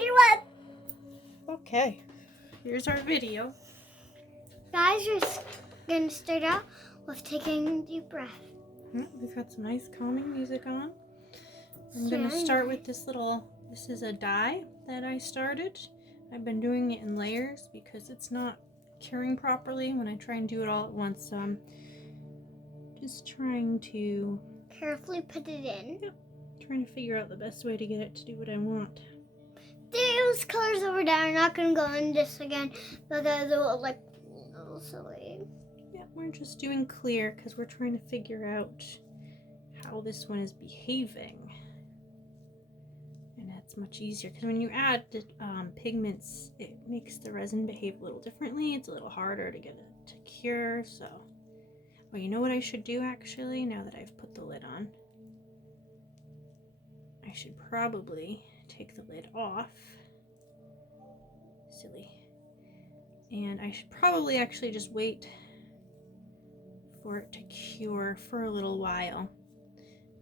1. Okay, here's our video. Guys, we're going to start out with taking a deep breath. We've got some nice calming music on. I'm going to start with this is a die that I started. I've been doing it in layers because it's not curing properly when I try and do it all at once. So I'm just trying to carefully put it in. Yep, trying to figure out the best way to get it to do what I want. Those colors over there are not going to go in this again because it will look like a little silly. Yeah, we're just doing clear because we're trying to figure out how this one is behaving. And that's much easier because when you add pigments, it makes the resin behave a little differently. It's a little harder to get it to cure. So, well, you know what I should do actually, now that I've put the lid on? I should probably take the lid off. Silly. And I should probably actually just wait for it to cure for a little while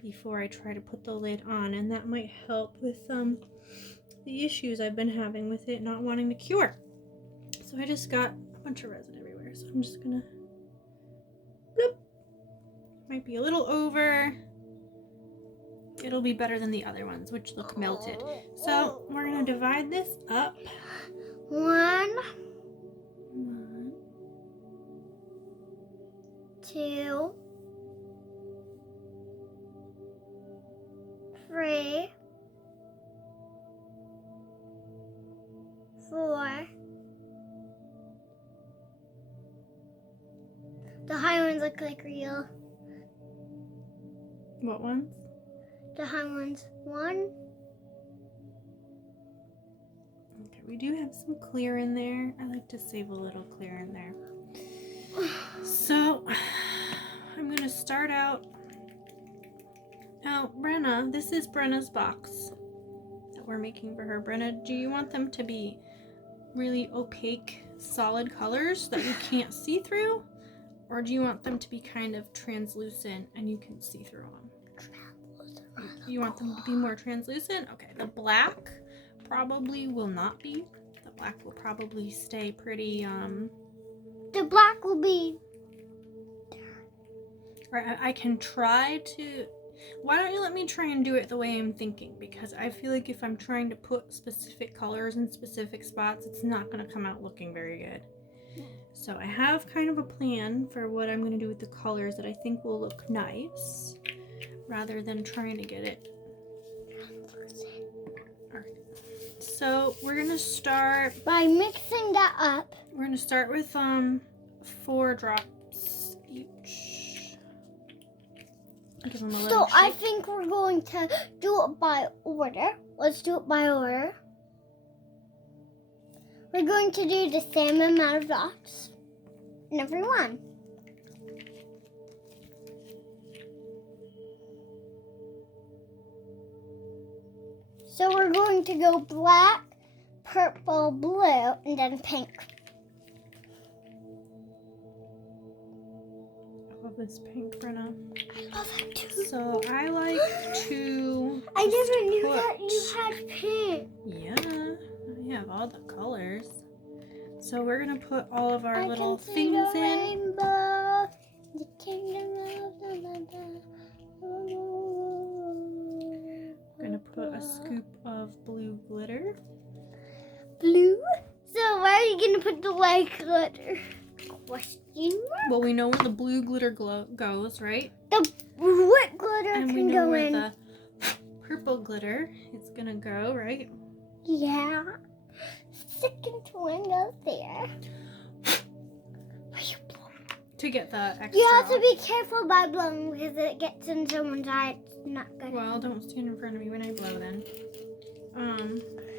before I try to put the lid on, and that might help with the issues I've been having with it not wanting to cure. So I just got a bunch of resin everywhere, so I'm just gonna bloop. Might be a little over. It'll be better than the other ones, which look melted. So we're gonna divide this up. 1, 2, 3, 4. The high ones look like real. What ones? The high ones. 1. Okay, we do have some clear in there. I like to save a little clear in there. So I'm gonna start out. Now, Brenna, this is Brenna's box that we're making for her. Brenna, do you want them to be really opaque, solid colors that you can't see through? Or do you want them to be kind of translucent and you can see through them? You want them to be more translucent? Okay, the black probably will not be. The black will probably stay pretty, The black will be... Or I can try to... Why don't you let me try and do it the way I'm thinking? Because I feel like if I'm trying to put specific colors in specific spots, it's not going to come out looking very good. So I have kind of a plan for what I'm going to do with the colors that I think will look nice, rather than trying to get it. Alright. So we're going to start... by mixing that up. We're going to start with 4 drops each. Give them a little shake. I think we're going to do it by order. Let's do it by order. We're going to do the same amount of dots in every one. So we're going to go black, purple, blue, and then pink. I love this pink, Brenna. I love it too. So I like to... I never knew that you had pink. Yeah, I have all the colors. So we're going to put all of our little I can see things the in. rainbow, the kingdom of the rainbow. I'm going to put a scoop of blue glitter. Blue? So where are you going to put the white glitter? Question mark? Well, we know where the blue glitter goes, right? The white glitter And we can know go where in. the purple glitter is going to go, right? Yeah. Second one goes there. To get the extra You have to off. be careful by blowing because it gets in someone's eye. It's not good. Well, don't stand in front of me when I blow then.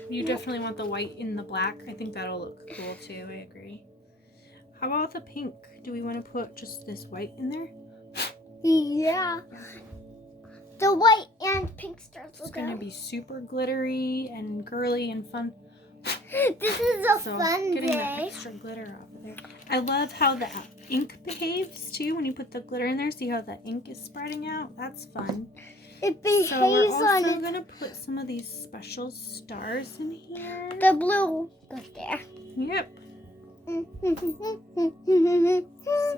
You definitely want the white in the black. I think that'll look cool too, I agree. How about the pink? Do we want to put just this white in there? Yeah. The white and pink stars will It's going to go. be super glittery and girly and fun. This is a fun getting that day. extra glitter off of there. I love how the ink behaves too when you put the glitter in there. See how the ink is spreading out? That's fun. It behaves So we're on also it. going to put some of these special stars in here. The blue goes there. Yep. So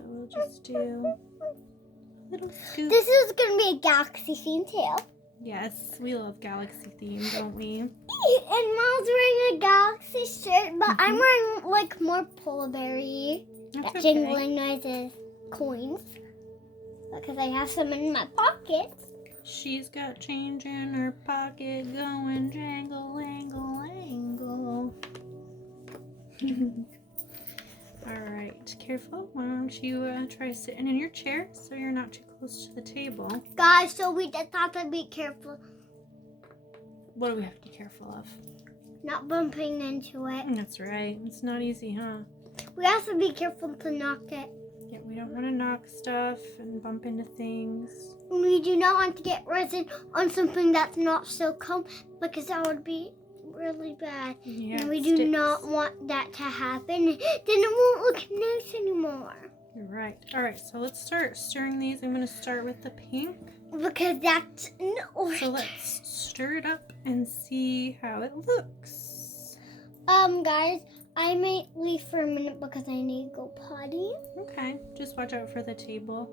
we'll just do a little scoop. This is gonna be a galaxy theme too. Yes, we love galaxy theme, don't we? And Mom's wearing a galaxy shirt, but I'm wearing like more polar berry. That's That okay. jingling noises, coins, because I have some in my pockets. She's got change in her pocket going jangle, angle, angle. All right, careful. Why don't you try sitting in your chair so you're not too close to the table. Guys, so we just have to be careful What do we have to be careful of? not bumping into it. That's right. It's not easy, huh? We have to be careful to knock it. Yeah, we don't want to knock stuff and bump into things. We do not want to get resin on something that's not silicone because that would be really bad. Yeah, And we it do sticks. not want that to happen. Then it won't look nice anymore. You're right. All right, so let's start stirring these. I'm going to start with the pink. Because that's So let's stir it up and see how it looks. Guys, I might leave for a minute because I need to go potty. Okay, just watch out for the table.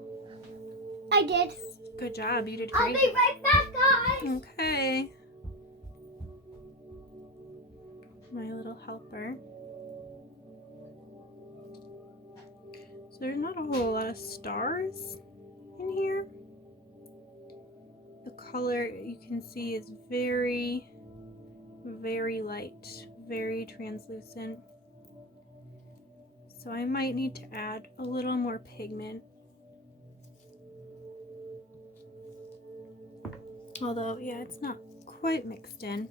I did. Good job, you did I'll great. be right back, guys. Okay. My little helper. So there's not a whole lot of stars in here. The color you can see is very, very light, very translucent. So I might need to add a little more pigment. Although, yeah, it's not quite mixed in.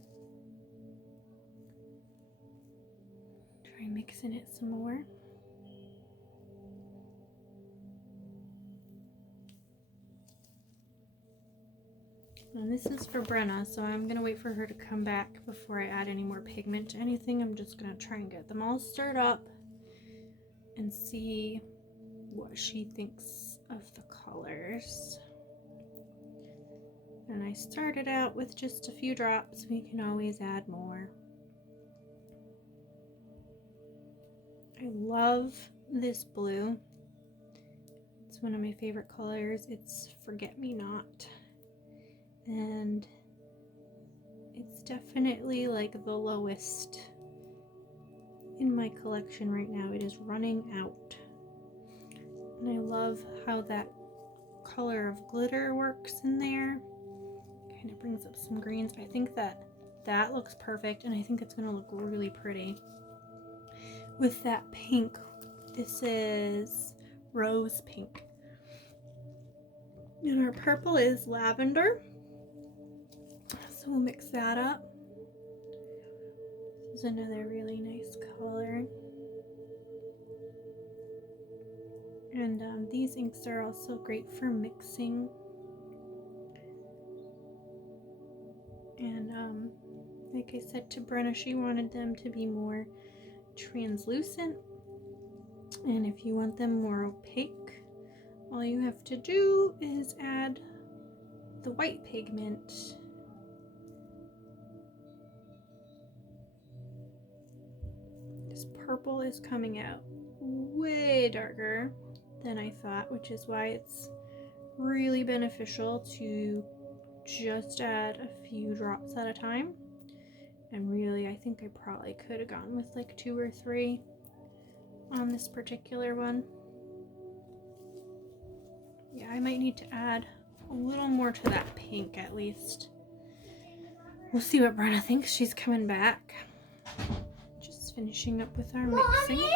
Try mixing it some more. And this is for Brenna, so I'm going to wait for her to come back before I add any more pigment to anything. I'm just going to try and get them all stirred up and see what she thinks of the colors. And I started out with just a few drops. We can always add more. I love this blue. It's one of my favorite colors. It's Forget-Me-Not. And it's definitely like the lowest in my collection right now. It is running out. And I love how that color of glitter works in there. Kind of brings up some greens. I think that looks perfect, and I think it's going to look really pretty with that pink. This is rose pink. And our purple is lavender. So we'll mix that up. This is another really nice color. And these inks are also great for mixing. And like I said to Brenna, she wanted them to be more translucent. And if you want them more opaque, all you have to do is add the white pigment. This purple is coming out way darker than I thought, which is why it's really beneficial to just add a few drops at a time. And really, I think I probably could have gone with like 2 or 3 on this particular one. Yeah, I might need to add a little more to that pink at least. We'll see what Brenna thinks. She's coming back. Just finishing up with our mixing. Mommy,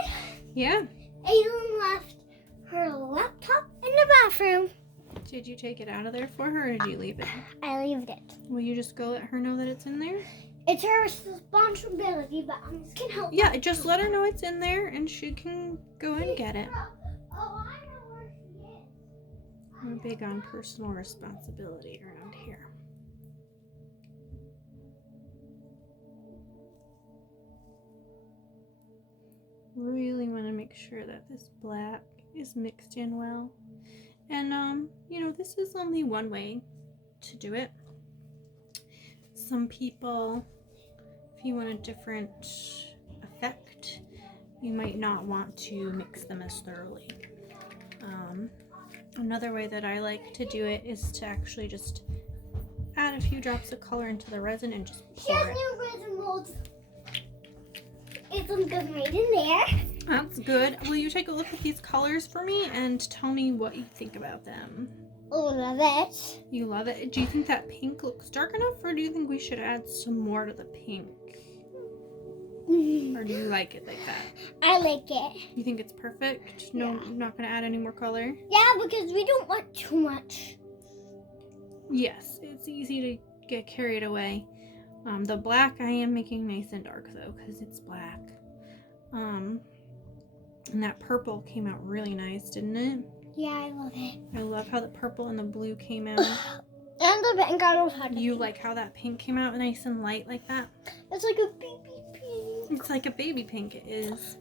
Yeah. Aiden left her laptop in the bathroom. Did you take it out of there for her, or did you leave it? I left it. Will you just go let her know that it's in there? It's her responsibility, but I just can help. Yeah, just let her know it's in there and she can go and get it. Oh, I know where she is. We're big on personal responsibility around here. Really want to make sure that this black is mixed in well. And, you know, this is only one way to do it. some people, if you want a different effect, you might not want to mix them as thoroughly. Another way that I like to do it is to actually just add a few drops of color into the resin and just She pour has it. new resin molds. It's some good right in there. That's good. Will you take a look at these colors for me and tell me what you think about them? Oh, love it. You love it? Do you think that pink looks dark enough, or do you think we should add some more to the pink? Or do you like it like that? I like it. You think it's perfect? No, Yeah. I'm not going to add any more color? Yeah, because we don't want too much. Yes, it's easy to get carried away. The black I am making nice and dark though, because it's black. And that purple came out really nice, didn't it? Yeah, I love it. I love how the purple and the blue came out. And the pink, I don't have You like how that pink came out nice and light like that? It's like a baby pink. It's like a baby pink, it is.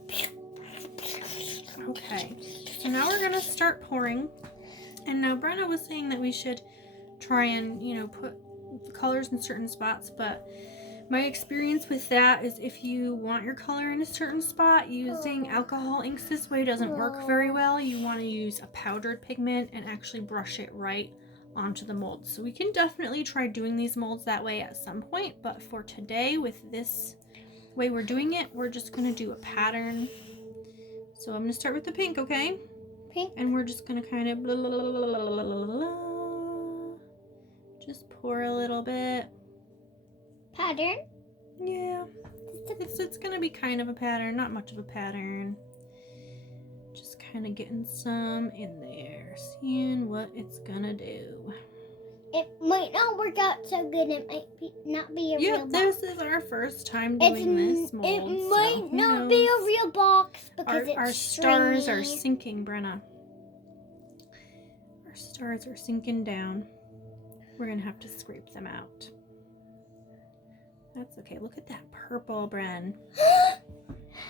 Okay, so now we're gonna start pouring. And now Brenna was saying that we should try and, you know, put the colors in certain spots, but my experience with that is if you want your color in a certain spot, using alcohol inks this way doesn't work very well. You want to use a powdered pigment and actually brush it right onto the mold. So we can definitely try doing these molds that way at some point, but for today, with this way we're doing it, we're just going to do a pattern. So I'm going to start with the pink, okay? Pink. And we're just going to kind of just pour a little bit. Pattern. Yeah, it's gonna be kind of a pattern, not much of a pattern. Just kind of getting some in there, seeing what it's gonna do. It might not work out so good. It might not be a real box. This is our first time doing this mold. It might not be a real box because our it's stars are stringy. sinking, Brenna. Our stars are sinking down. We're gonna have to scrape them out. That's okay. Look at that purple, Bren.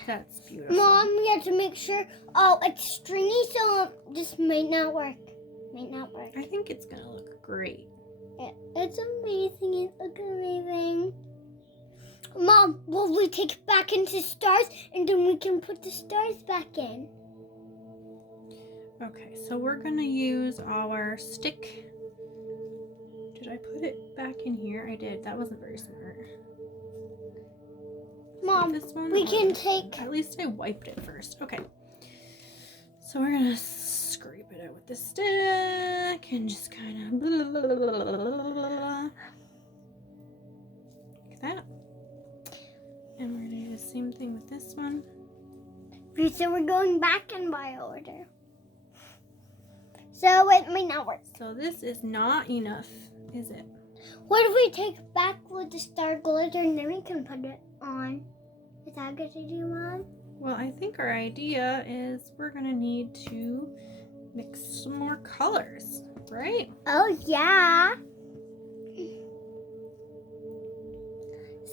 That's beautiful. Mom, we have to make sure. Oh, it's stringy, so this might not work. Might not work. I think it's gonna look great. It's amazing. It looks amazing. Mom, will we take it back into stars and then we can put the stars back in? Okay, so we're gonna use our stick. Did I put it back in here? I did. That wasn't very smart. Mom, This one, we or- can take. At least I wiped it first. Okay. So we're gonna scrape it out with the stick and just kind of like that. And we're gonna do the same thing with this one. So we're going back in by order. So it might not work. So this is not enough, is it? What if we take it back with the star glitter and then we can put it on? Is that a good idea, Mom? Well, I think our idea is we're gonna need to mix some more colors, right? Oh, yeah.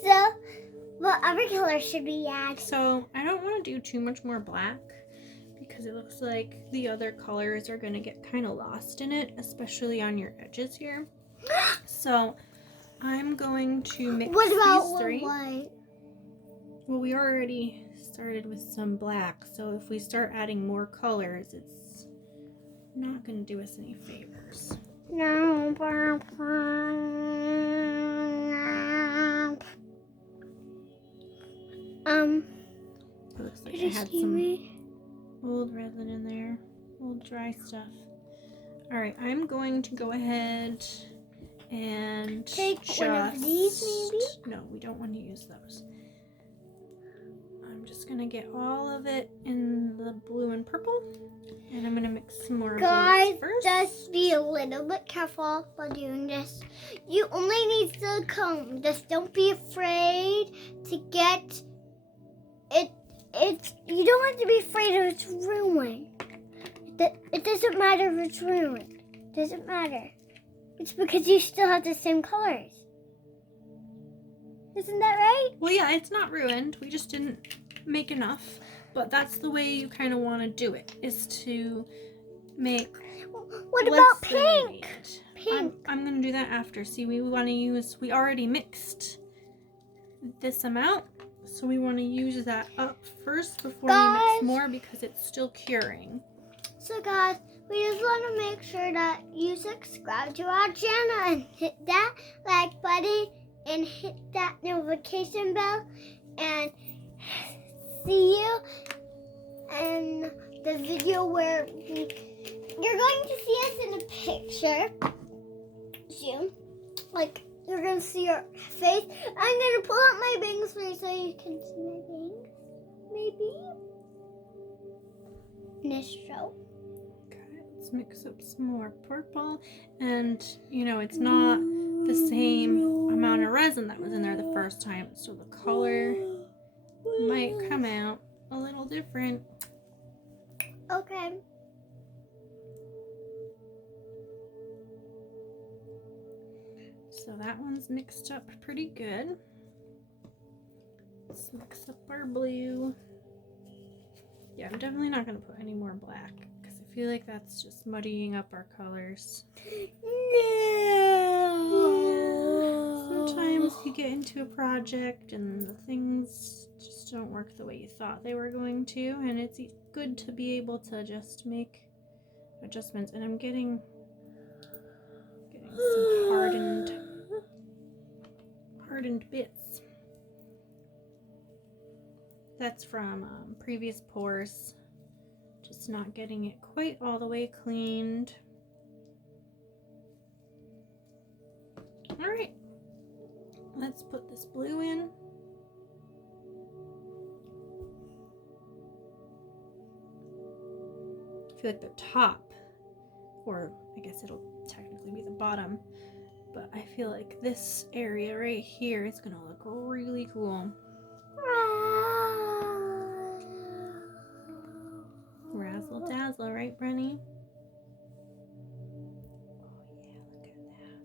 So, what other color should we add? So I don't want to do too much more black because it looks like the other colors are gonna get kind of lost in it, especially on your edges here. So I'm going to mix What about these three. white? Well, we already started with some black, so if we start adding more colors, it's not going to do us any favors. No. It looks like Did I you had see some me? old resin in there, old dry stuff. All right, I'm going to go ahead and Take just... one of these, maybe? No, we don't want to use those. I'm just gonna get all of it in the blue and purple, and I'm gonna mix some more Guys, of those first. just be a little bit careful while doing this. You only need silicone. Just don't be afraid to get it. You don't have to be afraid if it's ruined. It doesn't matter if it's ruined. It doesn't matter. It's because you still have the same colors. Isn't that right? Well, yeah, it's not ruined. We just didn't make enough. But that's the way you kind of want to do it, is to make What less about than you pink? need. pink. I'm gonna do that after. See, we already mixed this amount, so we want to use that up first before we mix more because it's still curing. So guys, we just want to make sure that you subscribe to our channel and hit that like button and hit that notification bell, and see you in the video where you're going to see us in a picture soon. Like, you're going to see our face. I'm going to pull out my bangs for you so you can see my bangs. Maybe. Nice show. Okay, let's mix up some more purple. And, you know, it's not the same amount of resin that was in there the first time, so the color might come out a little different. Okay. So that one's mixed up pretty good. Let's mix up our blue. Yeah, I'm definitely not going to put any more black because I feel like that's just muddying up our colors. No. Sometimes you get into a project and the things just don't work the way you thought they were going to, and it's good to be able to just make adjustments. And I'm getting some hardened bits. That's from previous pours, just not getting it quite all the way cleaned. All right, let's put this blue in. I feel like the top, or I guess it'll technically be the bottom, but I feel like this area right here is gonna look really cool. Razzle dazzle, right, Brenny? Oh yeah, look at that.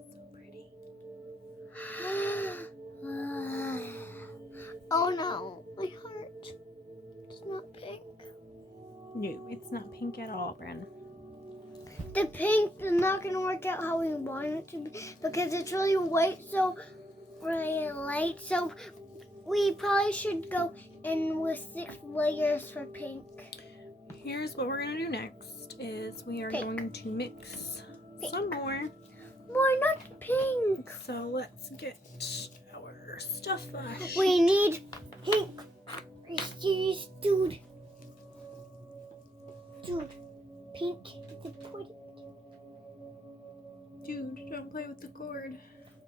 So pretty. Oh no, my heart. It's not pink. No, it's not pink at all, Bren. The pink is not going to work out how we want it to be because it's really white, so really light. So we probably should go in with 6 layers for pink. Here's what we're gonna do next is we are going to mix some more. More, not pink. So let's get our stuff. We need pink. Are you serious, dude? Dude, pink is important. Dude, don't play with the cord.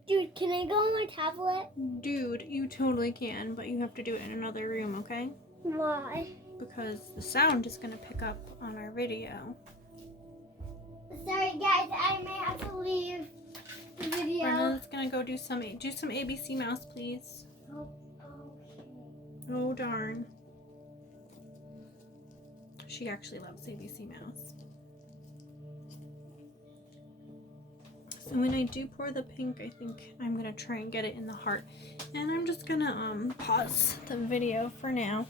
Dude, can I go on my tablet? Dude, you totally can, but you have to do it in another room, okay? Why? Because the sound is gonna pick up on our video. Sorry guys, I may have to leave the video. Brenna's gonna go do some ABC Mouse, please. Oh, okay. Oh darn. She actually loves ABC Mouse. So when I do pour the pink, I think I'm gonna try and get it in the heart. And I'm just gonna pause the video for now.